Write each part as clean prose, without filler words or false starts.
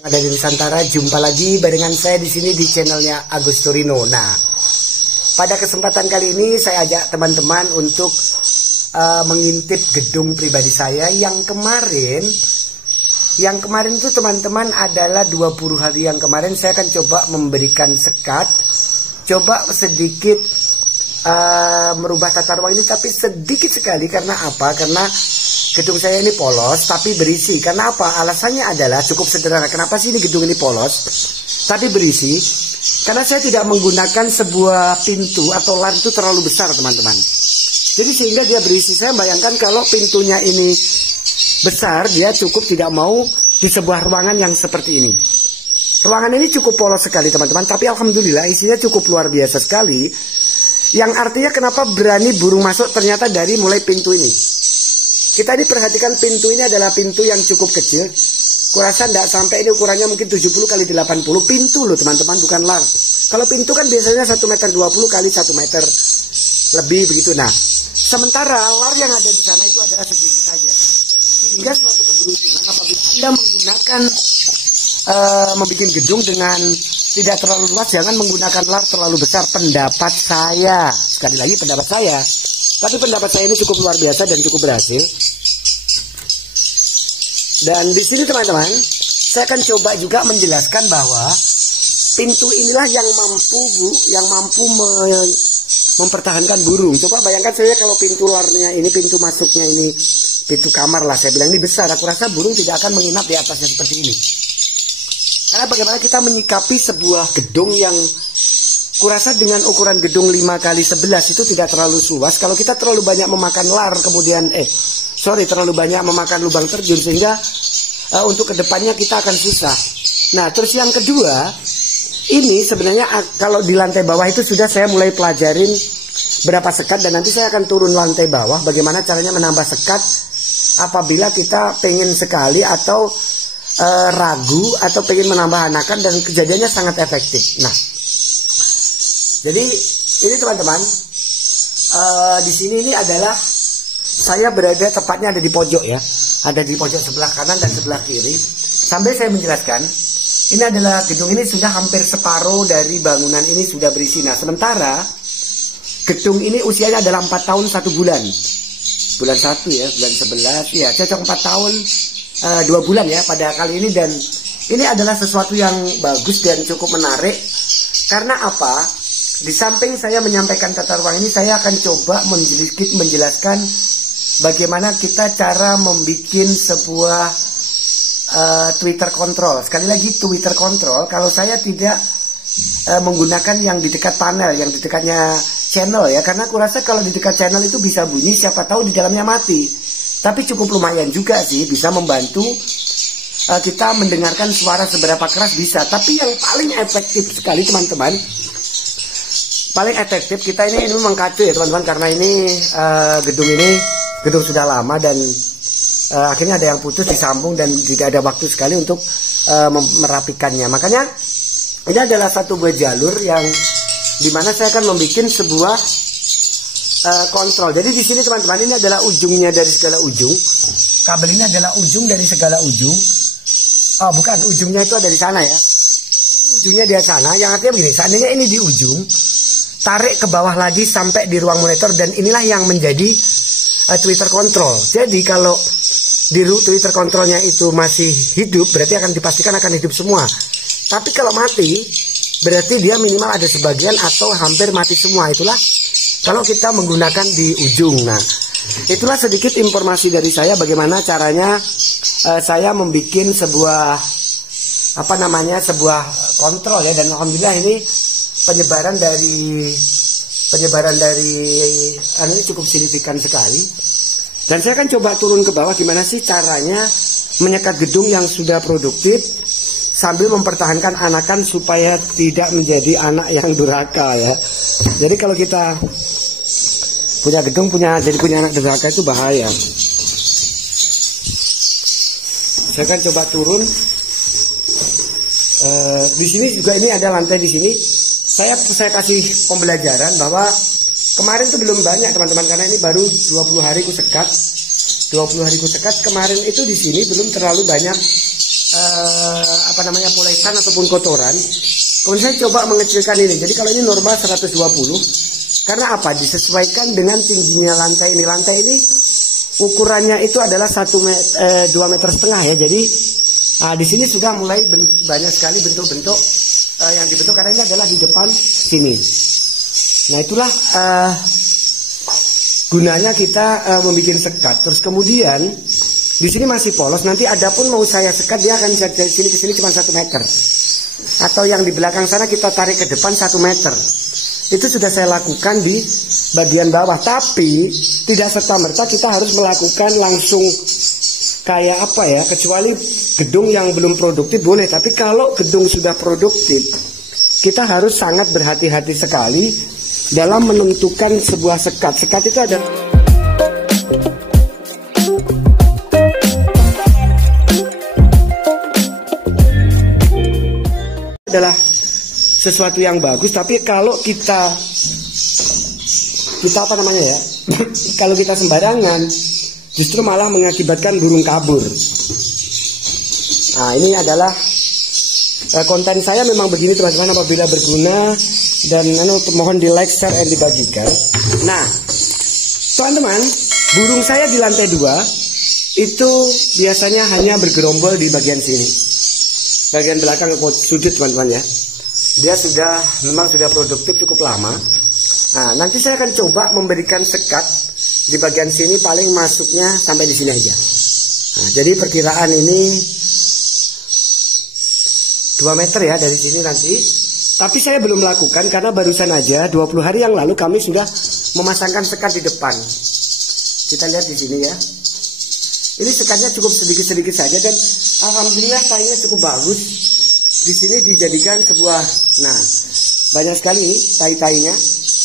Yang ada di Nusantara, jumpa lagi barengan saya di sini di channelnya Agus Torino. Nah, pada kesempatan kali ini saya ajak teman-teman untuk mengintip gedung pribadi saya yang kemarin itu teman-teman adalah 20 hari yang kemarin saya akan coba memberikan sekat, coba sedikit merubah tata ruang ini, tapi sedikit sekali. Karena apa? Karena gedung saya ini polos tapi berisi. Karena apa? Alasannya adalah cukup sederhana. Kenapa sih ini gedung ini polos tapi berisi? Karena saya tidak menggunakan sebuah pintu atau lar itu terlalu besar, teman-teman. Jadi sehingga dia berisi. Saya bayangkan kalau pintunya ini besar, dia cukup tidak mau di sebuah ruangan yang seperti ini. Ruangan ini cukup polos sekali, teman-teman. Tapi alhamdulillah isinya cukup luar biasa sekali. Yang artinya kenapa berani burung masuk ternyata dari mulai pintu ini. Kita ini perhatikan pintu ini adalah pintu yang cukup kecil. Kurasa tidak sampai, ini ukurannya mungkin 70 kali 80 pintu loh, teman-teman, bukan lar. Kalau pintu kan biasanya 1,20 meter kali 1 meter lebih begitu. Nah, sementara lar yang ada di sana itu adalah sedikit saja. Sehingga suatu keberuntungan apabila Anda menggunakan membuat gedung dengan tidak terlalu luas, jangan menggunakan lar terlalu besar. Pendapat saya, sekali lagi pendapat saya, tapi pendapat saya ini cukup luar biasa dan cukup berhasil. Dan di sini teman-teman, saya akan coba juga menjelaskan bahwa pintu inilah yang mampu mempertahankan burung. Coba bayangkan saya kalau pintu larnya ini, pintu masuknya ini, pintu kamar lah saya bilang ini besar. Aku rasa burung tidak akan menginap di atasnya seperti ini. Karena bagaimana kita menyikapi sebuah gedung yang kurasa dengan ukuran gedung 5 kali 11 itu tidak terlalu luas. Kalau kita terlalu banyak memakan lar, kemudian terlalu banyak memakan lubang terjun, sehingga untuk kedepannya kita akan susah. Nah, terus yang kedua, ini sebenarnya kalau di lantai bawah itu sudah saya mulai pelajarin berapa sekat, dan nanti saya akan turun lantai bawah bagaimana caranya menambah sekat apabila kita pengen sekali atau ragu atau pengen menambah anakan, dan kejadiannya sangat efektif. Nah, jadi ini teman-teman, di sini ini adalah saya berada tepatnya ada di pojok ya, ada di pojok sebelah kanan dan sebelah kiri. Sambil saya menjelaskan, ini adalah gedung ini sudah hampir separuh dari bangunan ini sudah berisi. Nah, sementara gedung ini usianya adalah 4 tahun 1 bulan. Bulan 1 ya, bulan 11 ya, cocok 4 tahun 2 bulan ya pada kali ini. Dan ini adalah sesuatu yang bagus dan cukup menarik. Karena apa? Di samping saya menyampaikan tata ruang ini, saya akan coba menjelaskan bagaimana kita cara membuat sebuah Twitter control. Sekali lagi Twitter control, kalau saya tidak menggunakan yang di dekat panel, yang di dekatnya channel ya. Karena aku rasa kalau di dekat channel itu bisa bunyi, siapa tahu di dalamnya mati. Tapi cukup lumayan juga sih, bisa membantu kita mendengarkan suara seberapa keras bisa. Tapi yang paling efektif sekali teman-teman, paling efektif kita ini memang kacau ya teman-teman. Karena ini gedung sudah lama dan akhirnya ada yang putus disambung dan tidak ada waktu sekali untuk merapikannya. Makanya ini adalah satu buah jalur yang dimana saya akan membuat sebuah kontrol. Jadi di sini teman-teman, ini adalah ujungnya dari segala ujung. Kabel ini adalah ujung dari segala ujung. Oh bukan, ujungnya itu ada di sana ya. Ujungnya di sana. Yang artinya begini, seandainya ini di ujung, tarik ke bawah lagi sampai di ruang monitor, dan inilah yang menjadi Twitter control. Jadi kalau di Twitter controlnya itu masih hidup, berarti akan dipastikan akan hidup semua. Tapi kalau mati, berarti dia minimal ada sebagian atau hampir mati semua. Itulah kalau kita menggunakan di ujung. Nah, itulah sedikit informasi dari saya bagaimana caranya saya membuat sebuah sebuah kontrol ya. Dan alhamdulillah ini penyebaran dari ini cukup signifikan sekali. Dan saya akan coba turun ke bawah gimana sih caranya menyekat gedung yang sudah produktif sambil mempertahankan anakan supaya tidak menjadi anak yang durhaka ya. Jadi kalau kita punya gedung punya anak durhaka itu bahaya. Saya akan coba turun. Di sini juga ini ada lantai di sini. Saya kasih pembelajaran bahwa kemarin itu belum banyak teman-teman, karena ini baru 20 hari ku sekat. Kemarin itu di sini belum terlalu banyak polesan ataupun kotoran. Kemudian saya coba mengecilkan ini. Jadi kalau ini normal 120, karena apa? Disesuaikan dengan tingginya lantai ini. Lantai ini ukurannya itu adalah 2,5 meter ya. Jadi di sini sudah mulai banyak sekali bentuk-bentuk yang dibentuk, karena ini adalah di depan sini. Nah itulah gunanya kita membuat sekat. Terus kemudian di sini masih polos. Nanti adapun mau saya sekat, dia akan dari sini ke sini cuma 1 meter. Atau yang di belakang sana kita tarik ke depan 1 meter. Itu sudah saya lakukan di bagian bawah. Tapi tidak serta-merta kita harus melakukan langsung kayak apa ya. Kecuali gedung yang belum produktif boleh. Tapi kalau gedung sudah produktif, kita harus sangat berhati-hati sekali dalam menentukan sebuah sekat. Sekat itu adalah sesuatu yang bagus, tapi kalau kita kalau kita sembarangan, justru malah mengakibatkan burung kabur. Nah ini adalah konten saya memang begini teman-teman. Apabila berguna dan mohon di like, share, dan dibagikan. Nah teman-teman, burung saya di lantai 2 itu biasanya hanya bergerombol di bagian sini, bagian belakang sudut teman-teman ya. Dia memang sudah produktif cukup lama. Nah nanti saya akan coba memberikan sekat di bagian sini, paling masuknya sampai di sini aja. Nah, jadi perkiraan ini 2 meter ya dari sini nanti. Tapi saya belum lakukan karena barusan aja 20 hari yang lalu kami sudah memasangkan sekat di depan. Kita lihat di sini ya. Ini sekatnya cukup sedikit-sedikit saja dan alhamdulillah kayaknya cukup bagus. Di sini dijadikan sebuah, banyak sekali tai-tainya.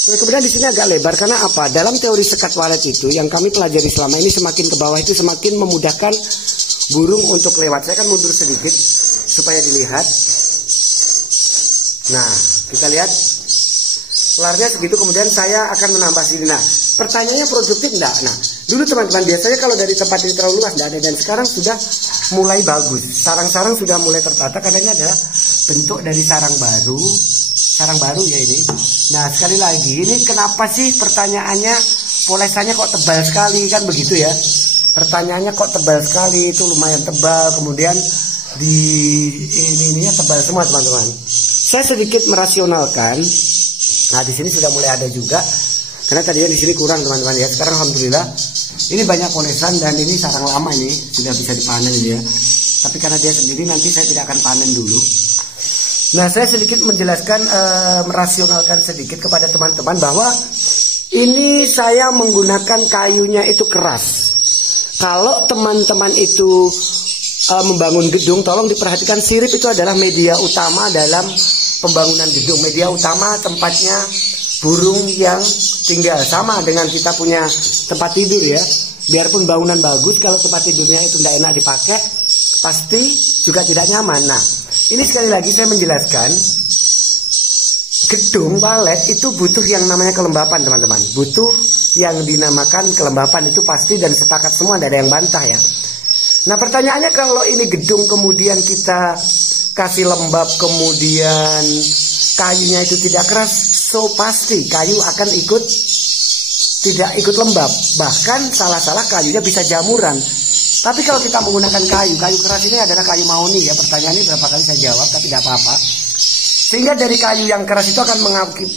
Terus kemudian di sini agak lebar karena apa? Dalam teori sekat walet itu yang kami pelajari selama ini, semakin ke bawah itu semakin memudahkan burung untuk lewat. Saya akan mundur sedikit supaya dilihat. Nah, kita lihat larnya segitu, kemudian saya akan menambah sini. Nah, pertanyaannya produktif enggak? Nah, dulu teman-teman biasanya kalau dari tempat ini terlalu luas enggak ada, dan sekarang sudah mulai bagus. Sarang-sarang sudah mulai tertata karena ini adalah bentuk dari sarang baru ya ini. Nah, sekali lagi ini kenapa sih pertanyaannya polesannya kok tebal sekali, kan begitu ya? Pertanyaannya kok tebal sekali, itu lumayan tebal, kemudian di ininya tebal semua teman-teman. Saya sedikit merasionalkan. Nah, di sini sudah mulai ada juga. Karena tadinya di sini kurang teman-teman ya. Sekarang alhamdulillah ini banyak polesan dan ini sarang lama ini sudah bisa dipanen ya. Tapi karena dia sendiri nanti saya tidak akan panen dulu. Nah, saya sedikit menjelaskan, merasionalkan sedikit kepada teman-teman bahwa ini saya menggunakan kayunya itu keras. Kalau teman-teman itu membangun gedung, tolong diperhatikan sirip itu adalah media utama dalam pembangunan gedung. Media utama tempatnya burung yang tinggal, sama dengan kita punya tempat tidur ya. Biarpun bangunan bagus, kalau tempat tidurnya itu tidak enak dipakai, pasti juga tidak nyaman. Nah, ini sekali lagi saya menjelaskan, gedung walet itu butuh yang namanya kelembapan teman-teman. Butuh yang dinamakan kelembapan, itu pasti dan sepakat semua, tidak ada yang bantah ya. Nah pertanyaannya, kalau ini gedung kemudian kita kasih lembab, kemudian kayunya itu tidak keras, so pasti kayu akan tidak ikut lembab. Bahkan salah-salah kayunya bisa jamuran. Tapi kalau kita menggunakan kayu keras ini adalah kayu mahoni ya. Pertanyaan ini berapa kali saya jawab, tapi tidak apa-apa. Sehingga dari kayu yang keras itu akan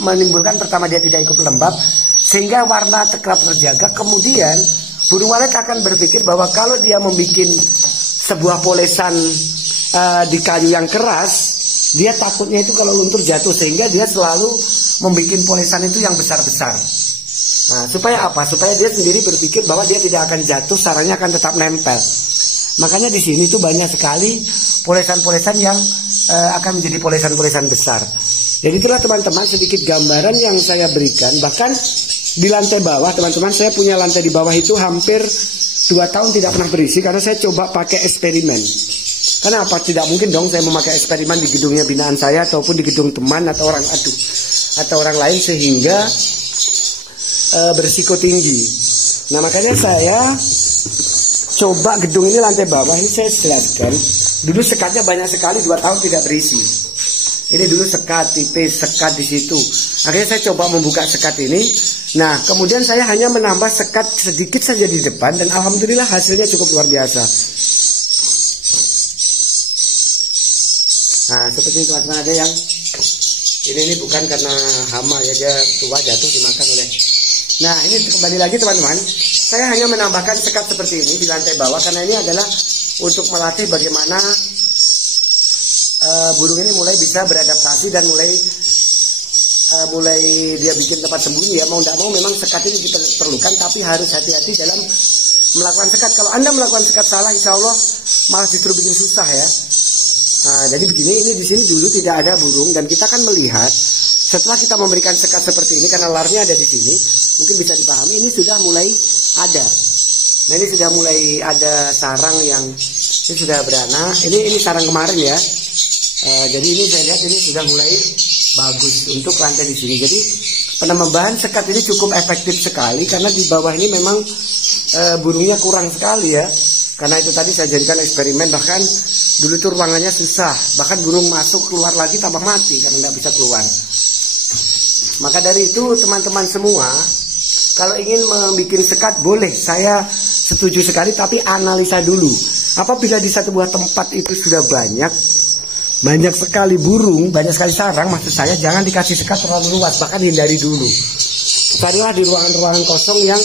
menimbulkan, pertama dia tidak ikut lembab, sehingga warna tetap terjaga. Kemudian burung walet akan berpikir bahwa kalau dia membuat sebuah polesan di kayu yang keras, dia takutnya itu kalau luntur jatuh, sehingga dia selalu membuat polesan itu yang besar-besar. Nah, supaya apa? Supaya dia sendiri berpikir bahwa dia tidak akan jatuh, sarangnya akan tetap nempel. Makanya di sini tuh banyak sekali polesan-polesan yang akan menjadi polesan-polesan besar. Jadi itulah teman-teman sedikit gambaran yang saya berikan. Bahkan di lantai bawah teman-teman, saya punya lantai di bawah itu hampir 2 tahun tidak pernah berisi karena saya coba pakai eksperimen. Karena apa? Tidak mungkin dong saya memakai eksperimen di gedungnya binaan saya ataupun di gedung teman atau orang lain sehingga berisiko tinggi. Nah makanya saya coba gedung ini lantai bawah ini saya jelaskan. Dulu sekatnya banyak sekali, 2 tahun tidak berisi. Ini dulu sekat tipis, sekat di situ. Akhirnya saya coba membuka sekat ini. Nah, kemudian saya hanya menambah sekat sedikit saja di depan dan alhamdulillah hasilnya cukup luar biasa. Nah, seperti ini teman-teman, ada yang ini bukan karena hama ya, dia tua jatuh dimakan oleh. Nah, ini kembali lagi teman-teman. Saya hanya menambahkan sekat seperti ini di lantai bawah karena ini adalah untuk melatih bagaimana burung ini mulai bisa beradaptasi dan mulai dia bikin tempat sembunyi ya. Mau tidak mau memang sekat ini diperlukan, tapi harus hati-hati dalam melakukan sekat. Kalau Anda melakukan sekat salah, insya Allah malah justru bikin susah ya. Nah, jadi begini, ini di sini dulu tidak ada burung dan kita kan melihat setelah kita memberikan sekat seperti ini karena larnya ada di sini, mungkin bisa dipahami ini sudah mulai ada. Nah, ini sudah mulai ada sarang yang ini sudah beranak. Ini sarang kemarin ya. Jadi ini saya lihat ini sudah mulai bagus untuk lantai di sini. Jadi penambahan sekat ini cukup efektif sekali karena di bawah ini memang burungnya kurang sekali ya. Karena itu tadi saya jadikan eksperimen, bahkan dulu itu ruangannya susah, bahkan burung masuk keluar lagi tambah mati karena tidak bisa keluar. Maka dari itu teman-teman semua, kalau ingin membuat sekat boleh, saya setuju sekali, tapi analisa dulu. Apabila di satu buah tempat itu sudah banyak sekali burung, banyak sekali sarang, maksud saya jangan dikasih sekat terlalu luas, bahkan hindari dulu. Carilah di ruangan-ruangan kosong yang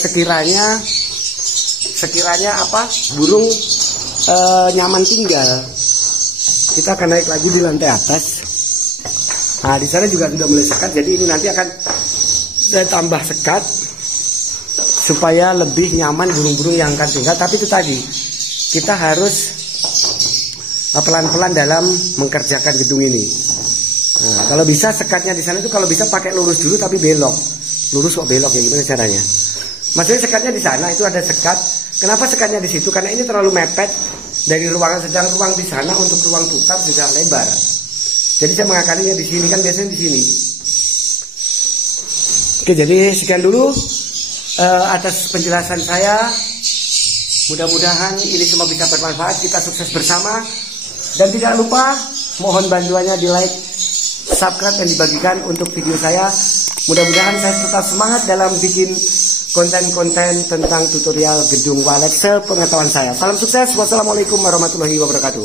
sekiranya burung nyaman tinggal. Kita akan naik lagi di lantai atas. Nah, di sana juga sudah mulai sekat, jadi ini nanti akan saya tambah sekat supaya lebih nyaman burung-burung yang akan tinggal. Tapi itu tadi, kita harus pelan-pelan dalam mengerjakan gedung ini. Nah, kalau bisa sekatnya di sana itu kalau bisa pakai lurus dulu tapi belok. Lurus kok belok ya, gimana caranya? Maksudnya sekatnya di sana itu ada sekat. Kenapa sekatnya di situ? Karena ini terlalu mepet dari ruangan, sedang ruang di sana untuk ruang putar sudah lebar. Jadi saya mengakalinya di sini, kan biasanya di sini. Oke, jadi sekian dulu atas penjelasan saya. Mudah-mudahan ini semua bisa bermanfaat. Kita sukses bersama. Dan tidak lupa mohon bantuannya di like, subscribe, dan dibagikan untuk video saya. Mudah-mudahan saya tetap semangat dalam bikin konten-konten tentang tutorial gedung walet sepengetahuan saya. Salam sukses. Wassalamualaikum warahmatullahi wabarakatuh.